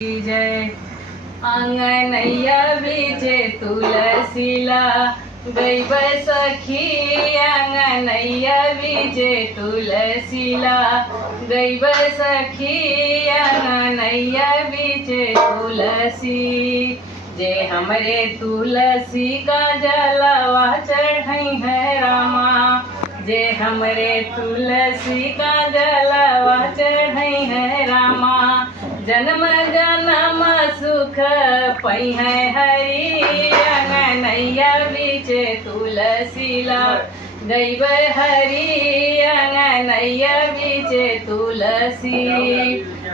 जय। आंगनैया बीजे तुलसीला गई सखी, आंगनैया बीजे तुलसीला गई सखी, आंगनैया बीजे तुलसी। जे हमरे तुलसी का जलवा चढ़ई है रामा, जे हमरे तुलसी का जलवा चढ़ई है रामा। जन्म जन्म सुख पई है हरि, आंगनैया बीचे तुलसीला गई हरि, आंगनैया बीचे तुलसी।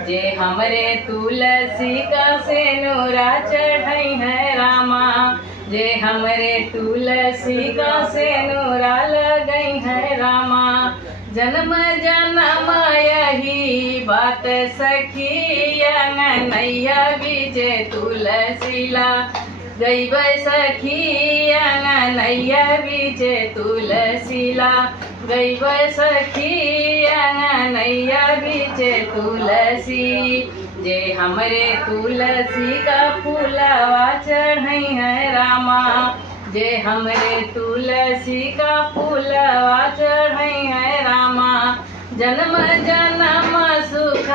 जे हमरे तुलसी का सेनुरा चढ़ई है रामा, जे हमरे तुलसी का सेनुरा लगई है रामा। जन्म जन्म यही बात सखी, आंगनैया बीजे तुलसीला गई सखी, आंगनैया बीजे तुलसीला गई सखी, आंगनैया बीजे तुलसी। जे हमरे तुलसी का फूलवा चढ़ई है रामा, जे हमरे तुलसी का फूलवा चढ़ई है रामा। जन्म जन्म सुख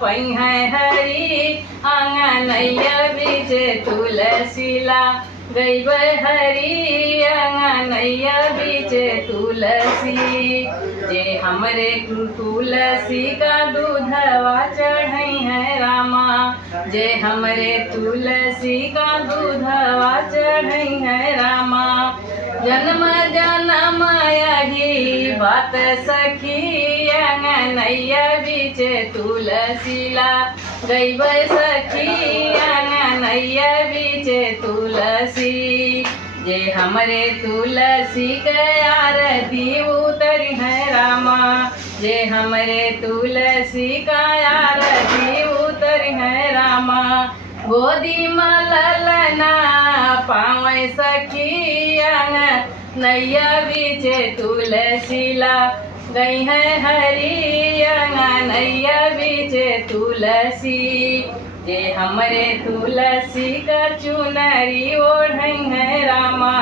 पई है हरि, आंगनैया बीजे तुलसीला गई हरि, आंगनैया बीजे तुलसी। जे हमरे तुलसी का दूधवा चढ़ई है रामा, जे हमरे तुलसी का दूधवा चढ़ई है रामा। जन्म जन्म यही बात सखी, आंगनैया बीचे तुलसीला गई सखी, आंगनैया बीचे तुलसी। जे हमरे तुलसी के आरती उतरी है रामा, जे हमरे तुलसी का आरती उतरी है रामा। गोदी मललना पावे सखी, आंगनैया बीचे तुलसीला गई है हरि, आंगनैया बीचे तुलसी। जे हमरे तुलसी का चुनरी ओढ़ई है रामा,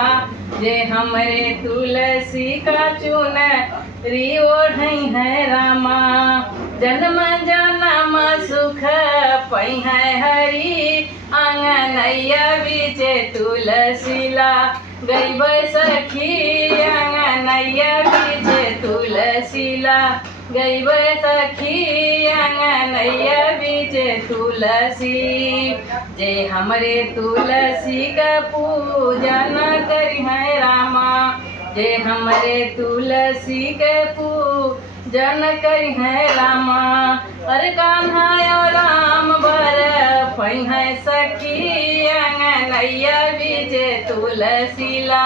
जे हमरे तुलसी का चुनरी ओढ़ई है रामा। जन्म जन्म सुख पई है हरि, आंगनैया बीचे तुलसीला गई सखी, आंगनैया बीचे तुलसीला गई सखी, आंगनैया बीचे तुलसी। जे हमरे तुलसी का पूजन करी है रामा, जे हमरे तुलसी के पूजन करी है रामा। अरे कान्हा और राम बर पई है सखी, आंगनैया बीचे तुलसीला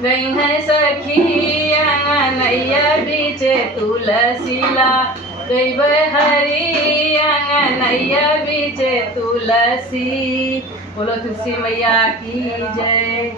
गई है सखी, आंगनैया बीचे तुलसीला गई हरि, आंगनैया बीचे तुलसी। बोलो तुलसी मैया की जय।